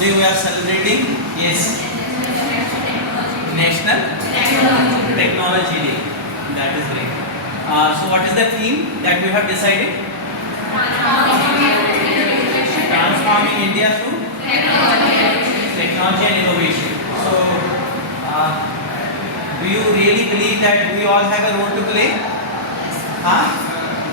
today we are celebrating, yes, National Technology Day. That is great. So what is the theme that we have decided? Transforming India through technology and innovation. So do you really believe that we all have a role to play?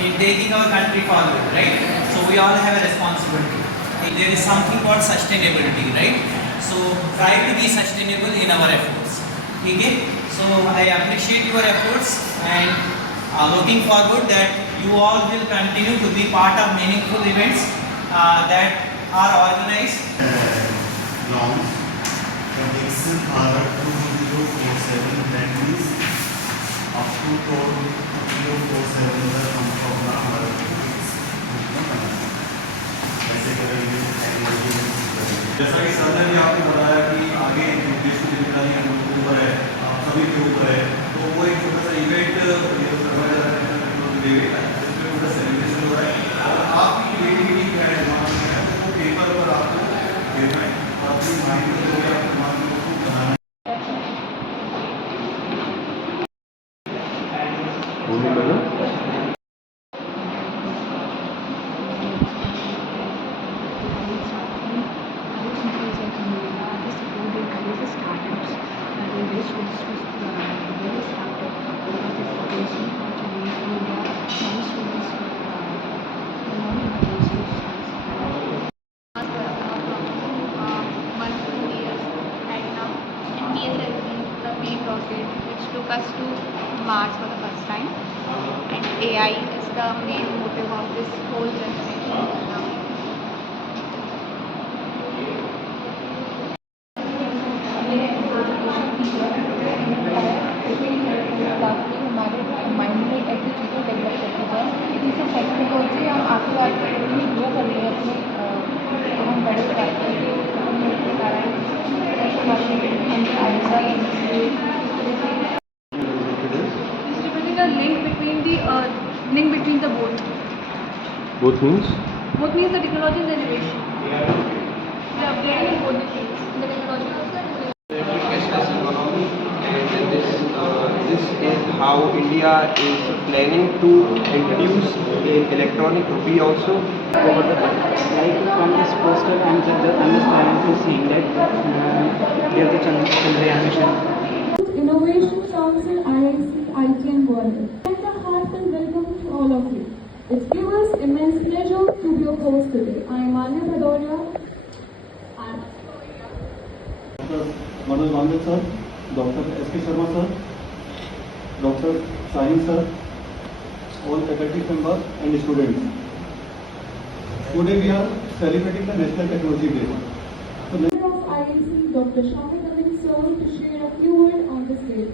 In taking our country forward, right? So we all have a responsibility. There is something called sustainability, right? So try to be sustainable in our efforts. Okay? So I appreciate your efforts and looking forward that you all will continue to be part of meaningful events that are organized. Norms, the Dixon R2047, that means up to 2047 का programme हमारा जैसा कि sir ने भी आपको बताया कि आगे देश की जिम्मेदारी हम लोगों के ऊपर है, आप सभी के ऊपर है, तो वो एक छोटा सा इवेंट जिसमें पूरा सेलिब्रेशन हो रहा है और आपकी क्रिएटिविटी क्या है दिमाग में है तो वो पेपर पर आपको देना है और अपनी माइंड में जो है अपने दिमाग में उसको बनाना है। Which took us to Mars for the first time, and AI is the main motive of this whole generation now. Mind में ऐसी चीज़ें डेवलप करती जाए जिससे टेक्नोलॉजी हम आगे आगे ग्रो कर रही है अपने हम बड़े link between the both. Both means? Both means the technology and the innovation. We are updating in both the fields. The technology also and the This is how India is planning to introduce electronic rupee also. Like from this poster, I'm just planning to see that there's the Chandrayaan mission. Innovation Council, IIC, IGN World. And a heartfelt welcome to all of you. It's given us immense pleasure to be your host today. I am Anya Bhadoria. Dr. Manoj Mandal sir, Dr. S.K. Sharma sir, Dr. Shahin sir, all faculty members and students. Today we are celebrating the National Technology Day. So, of IIC, Dr. Shami Navin sir, to share a few words on this day.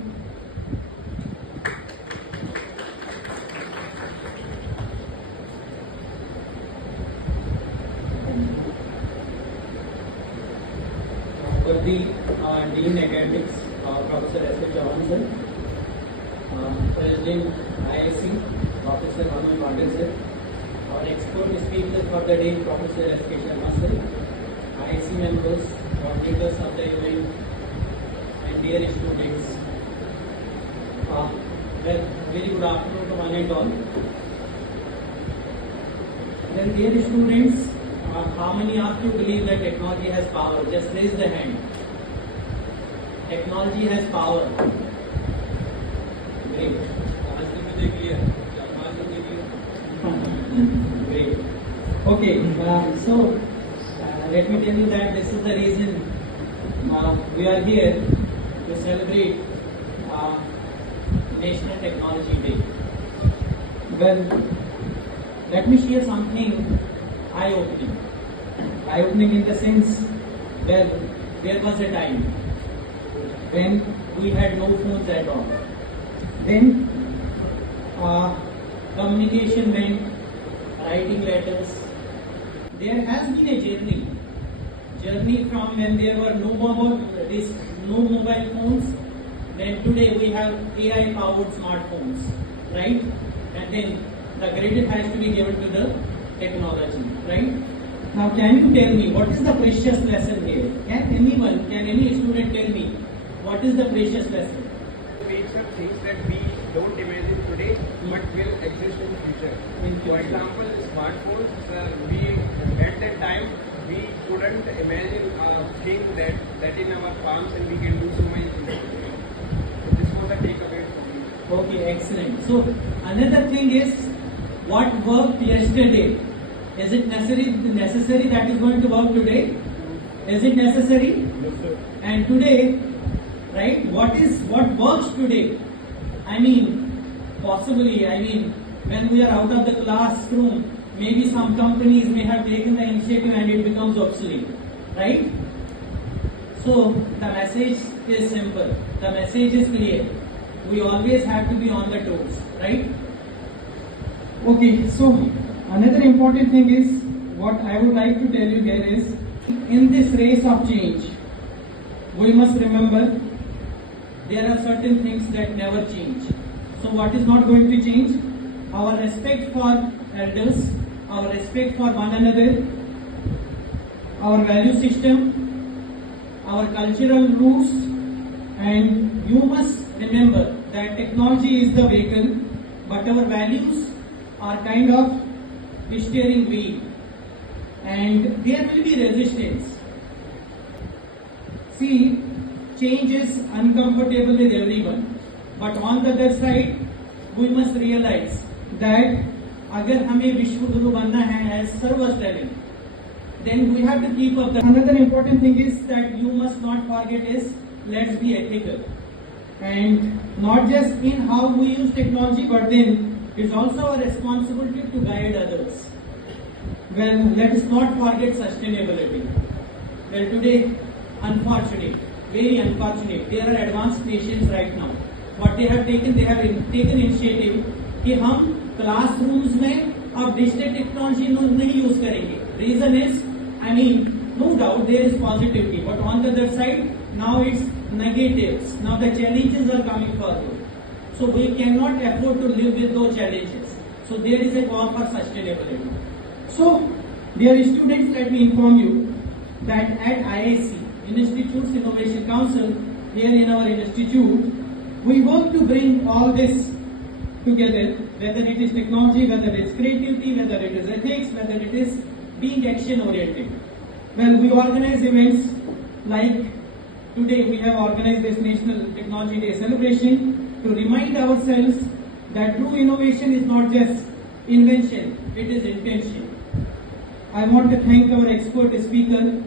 The Dean Academics, Professor S.K. Chavan sir, President IIC, Professor Manoj Mandal sir, our expert speakers for the day, Professor S.K. Sharma sir, IIC members, coordinators of the event, and dear students. Well, very good afternoon to one and all. Then, dear students, how many of you believe that technology has power? Just raise the hand. Technology has power. Great. Great. Okay. So let me tell you that this is the reason we are here to celebrate National Technology Day. Well, let me share something eye-opening. Eye-opening in the sense that there was a time when we had no phones at all. Then communication meant writing letters. There has been a journey from when there were no mobile phones. Then today we have AI-powered smartphones, right? And then the credit has to be given to the technology, right? Now, can you tell me what is the precious lesson here? Can any student tell me what is the precious lesson? Makes up things that we don't imagine today but will exist in future. For example, smartphones, at that time we couldn't imagine a thing that in our palms and we can do so many things. So this was a takeaway for me. Okay, excellent. So another thing is what worked yesterday. Is it necessary that is going to work today? Is it necessary? Yes, sir. And today, right? What works today? Possibly. When we are out of the classroom, maybe some companies may have taken the initiative and it becomes obsolete, right? So the message is simple. The message is clear. We always have to be on the toes, right? Okay, so another important thing is what I would like to tell you here is in this race of change, we must remember there are certain things that never change. So what is not going to change? Our respect for elders, our respect for one another, our value system, our cultural roots, and you must remember that technology is the vehicle, but our values are kind of steering wheel, and there will be resistance. See, change is uncomfortable with everyone, but on the other side, we must realize that अगर हमें विश्व गुरु बनना है, as Sir was telling, then we have to keep up. Another important thing is that you must not forget is let's be ethical, and not just in how we use technology, but then it's also our responsibility to guide others. Well, let us not forget sustainability. Well, today, unfortunate, very unfortunate, there are advanced nations right now. What they have taken initiative कि हम classrooms में अब digital technology नहीं use करेंगे. Reason is, no doubt there is positivity, but on the other side, now it's negatives. Now the challenges are coming forward. So we cannot afford to live with those challenges. So there is a call for sustainability. So, dear students, let me inform you that at IIC, Institute's Innovation Council, here in our institute, we work to bring all this together, whether it is technology, whether it is creativity, whether it is ethics, whether it is being action-oriented. Well, we organize events like today we have organized this National Technology Day celebration to remind ourselves that true innovation is not just invention, it is intention. I want to thank our expert speaker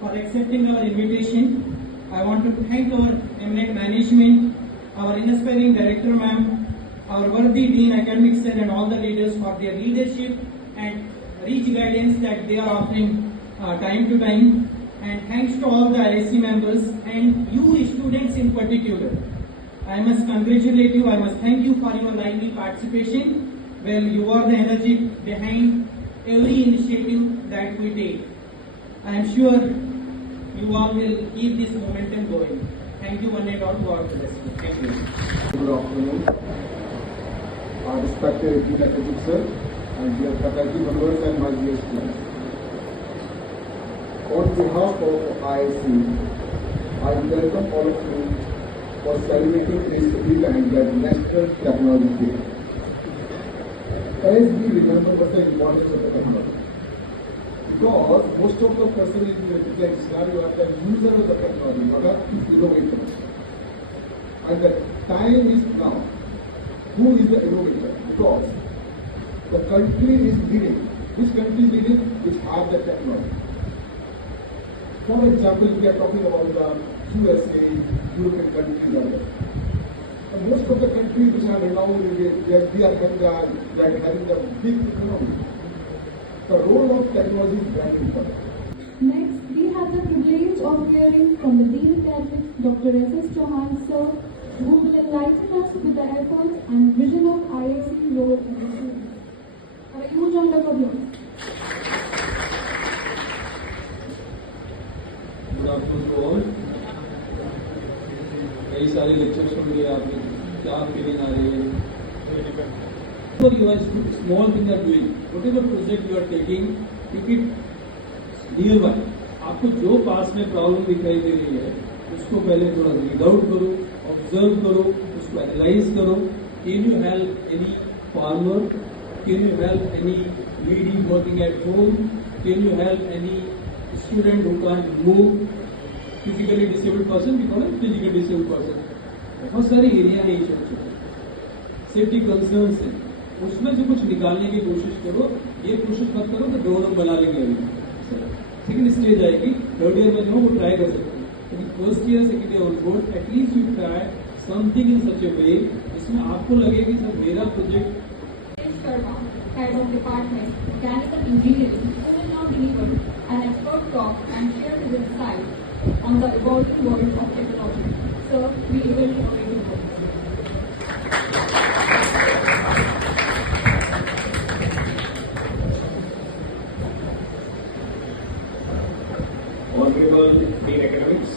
for accepting our invitation. I want to thank our eminent management, our inspiring director ma'am, our worthy dean, academic cell, and all the leaders for their leadership and rich guidance that they are offering time to time. And thanks to all the IIC members and you students in particular. I must congratulate you. I must thank you for your lively participation. Well, you are the energy behind every initiative that we take. I am sure you all will keep this momentum going. Thank you one and all. God bless you. Thank you. Good afternoon. Our respected Dean Academic Sir and dear faculty members and my dear students. On behalf of IIC, I welcome all of you for celebrating this event at National Technology Day. As we remember what's the importance of the technology. Because most of the person in the present scenario are the user of the technology, not the innovators. And the time is now. Who is the innovator? Because the country is leading. Which country is leading? Which have the technology. For example, we are talking about the USA, European countries are there. And most of the countries which are renowned, they are having the big economy. The role of technology is very important. Next, we have the privilege of hearing from the Dean Academic, Dr. S.S. Chauhan, sir, who will enlighten us with the efforts and vision of IIC Lowell Institute. A huge round of applause. Good afternoon to all. कई सारे lecture सुन लिए आपने, क्या feeling आ रही है? For you are small thing you are doing, whatever project you are taking, take it real बात, आपको जो पास में प्रॉब्लम दिखाई दे रही है उसको पहले थोड़ा रीड आउट करो, ऑब्जर्व करो, उसको एनालाइज करो. Can you help any farmer? Can you help any lady working at home? Can you help any student who can move? Physically disabled person भी कौन है? Physically disabled person. बहुत सारे area है ये सब सेफ्टी कंसर्न है, उसमें से कुछ निकालने की कोशिश करो. ये कोशिश मत करो तो 2 लोग बना लेंगे अभी. सेकेंड स्टेज आएगी, थर्ड ईयर में जो वो ट्राई कर सकते हैं. First year second year on board at least you try something in such a way जिसमें आपको लगे कि सर मेरा project. Head of Department, Mechanical Engineering, who will now deliver an expert talk and share his insights on the evolving world of technology. Sir, we eagerly await your words. Honorable Dean Academics,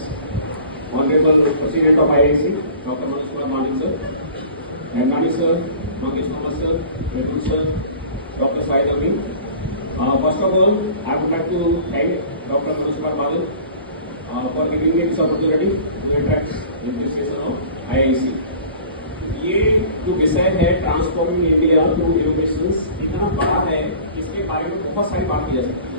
Honorable President of IIC, Dr. Manoj Kumar Mandal sir, Hemnani sir, Mangesh Thomas sir, Mithun sir, Dr. Syed Amin. First of all, I would like to thank Dr. Manoj Kumar Mandal for giving me this opportunity to interact with this session of IIC. ये जो विषय है transforming India through innovations इतना बड़ा है, इसके बारे में बहुत सारी बात की जा सकती है,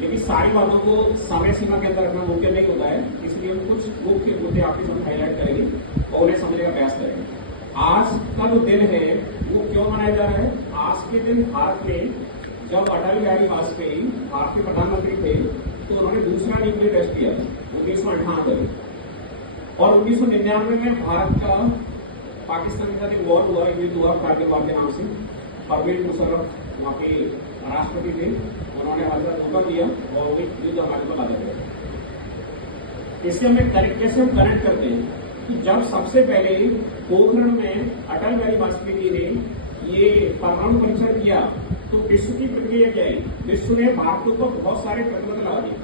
लेकिन सारी बातों को समय सीमा के अंदर रखना मुमकिन नहीं होता है. इसलिए हम कुछ मुख्य मुद्दे आपके सामने हाईलाइट करेंगे और उन्हें समझने का प्रयास करेंगे. आज का जो दिन है वो क्यों मनाया जा रहा है? आज के दिन भारत में जब अटल बिहारी वाजपेयी भारत के प्रधानमंत्री थे तो उन्होंने दूसरा न्यूक्लियर टेस्ट किया 1998 में, और 1999 में भारत का पाकिस्तान के साथ एक वॉर हुआ, युद्ध हुआ कारगिल वॉर के नाम से. परवेज मुशर्रफ वहाँ के राष्ट्रपति थे, उन्होंने हजरत हुक्म दिया और वो युद्ध हमारे पर लादा गया. इससे हम एक तरीके से हम कनेक्ट करते हैं कि जब सबसे पहले पोखरण में अटल बिहारी वाजपेयी जी ने ये परमाणु परीक्षण किया तो विश्व की प्रक्रिया क्या है? विश्व ने भारत को बहुत सारे प्रतिबंध लगा दिए,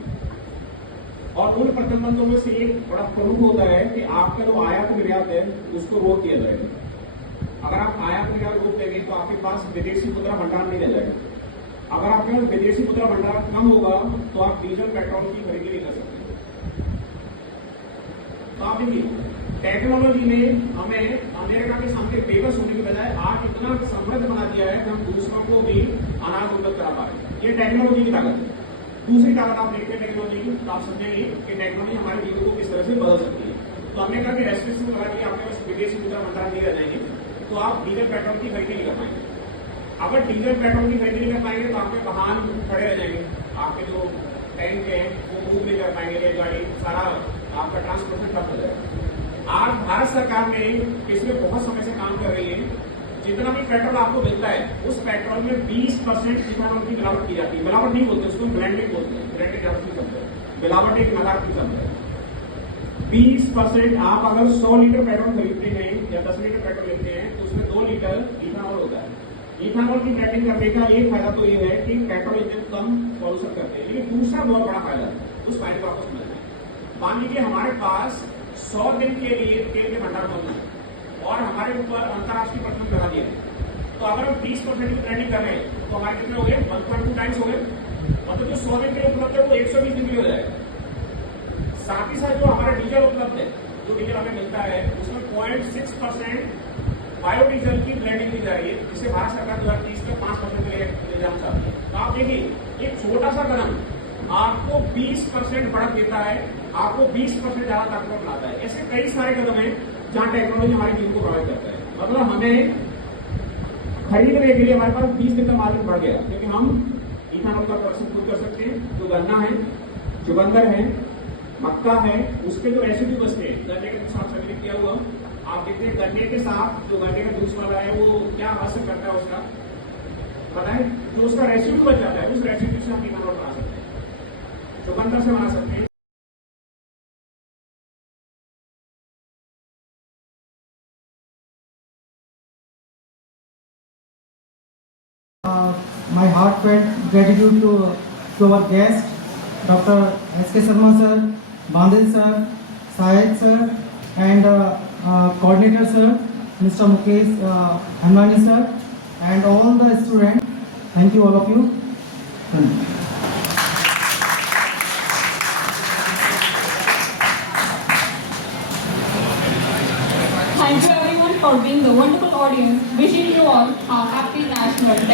और उन प्रतिबंधों में से एक बड़ा प्रमुख होता है कि आपका जो आयात निर्यात है उसको रोक दिया जाएगा. अगर आप आयात निर्यात रोक देंगे तो आपके पास विदेशी मुद्रा भंडार नहीं रह जाएगा. अगर आपके पास विदेशी मुद्रा भंडार कम होगा तो आप डीजल पेट्रोल की खरीदी नहीं कर सकते. तो आप देखिए टेक्नोलॉजी ने हमें अमेरिका के सामने बेबस होने की बजाय आज इतना समृद्ध बना दिया है कि हम दूसरों को भी अनाज उपलब्ध करा पा रहे हैं. ये टेक्नोलॉजी की ताकत है. दूसरी ताकत आप देखते हैं टेक्नोलॉजी की, तो आप समझेंगे कि टेक्नोलॉजी हमारे जीवन को किस तरह से बदल सकती है. तो हमने कहा कि रेस्ट्रिक्शन लगा के आपके पास विदेशी मुद्रा भंडार नहीं रह जाएंगे तो आप डीजल पेट्रोल की खरीदी नहीं कर पाएंगे. अगर डीजल पेट्रोल की खरीदी नहीं कर पाएंगे तो आपके वाहन खड़े रह जाएंगे, आपके जो टैंक है वो मूव नहीं कर पाएंगे, रेलगाड़ी सारा आपका ट्रांसपोर्टेशन ठप हो जाएगा. आज भारत सरकार ने पिछले बहुत समय से काम कर रही है. जितना भी पेट्रोल आपको मिलता है उस पेट्रोल में 20% इथेनॉल की मिलावट की जाती है. मिलावट नहीं बोलते उसको, ब्लेंडिंग बोलते हैं. ब्लेंडिंग की शब्द है, मिलावट एक नकारात्मक शब्द है. 20% आप अगर 100 लीटर पेट्रोल खरीदते हैं या 10 लीटर पेट्रोल लेते हैं तो उसमें 2 लीटर इथेनॉल होता है. इथेनॉल की ब्लेंडिंग करने का एक फायदा तो ये है कि पेट्रोल इंजन कम पॉल्यूशन करते हैं, लेकिन दूसरा बहुत बड़ा फायदा है, उस फायदे को आपको समझना है. मान लीजिए हमारे पास 100 दिन के लिए तेल के भंडार मौजूद है और हमारे ऊपर अंतर्राष्ट्रीय प्रतिबंध लगा दिया है, तो अगर हम 20% की ब्लेंडिंग कर रहे हैं तो हमारे कितने हो गए? 1.2 टाइम्स हो गए. मतलब जो 100 दिन के लिए उपलब्ध है वो 120 दिन के लिए हो जाएगा. साथ ही साथ जो हमारा डीजल उपलब्ध है, जो डीजल हमें मिलता है उसमें 0.6% बायोडीजल की ब्लेंडिंग की जा रही है, जिसे भारत सरकार 2030 तक 5% के लिए ले जाना चाहती है. तो आप देखिए एक छोटा सा कदम आपको 20% बढ़त देता है, आपको 20% ज्यादा ताकतवर बनाता है. ऐसे कई सारे कदम हैं जहां टेक्नोलॉजी हमारे जीवन को प्रभावित करता है. मतलब हमें खरीदने के लिए हमारे पास 20 दिन का मार्जिन बढ़ गया, क्योंकि हम इथेनॉल का प्रोडक्शन खुद कर सकते हैं. जो गन्ना है, चुकंदर है, मक्का है, उसके जो रेसिड्यू बचते हैं गन्ने के साथ संग्रहित किया हुआ, आप देखते हैं गन्ने के साथ जो गन्ने का जूस वाला है वो क्या असर करता है उसका बताएं. जो उसका रेसिड्यू बच जाता है उस रेसिड्यू से हम इथेनॉल बना सकते हैं, चुकंदर से बना सकते हैं. My heartfelt gratitude to our guest, Dr. S.K. Sharma sir, Bandel sir, Syed sir, and coordinator sir, Mr. Mukesh Hemnani sir, and all the students. Thank you all of you. Thank you. for being the wonderful audience. Wishing you all a happy National Tech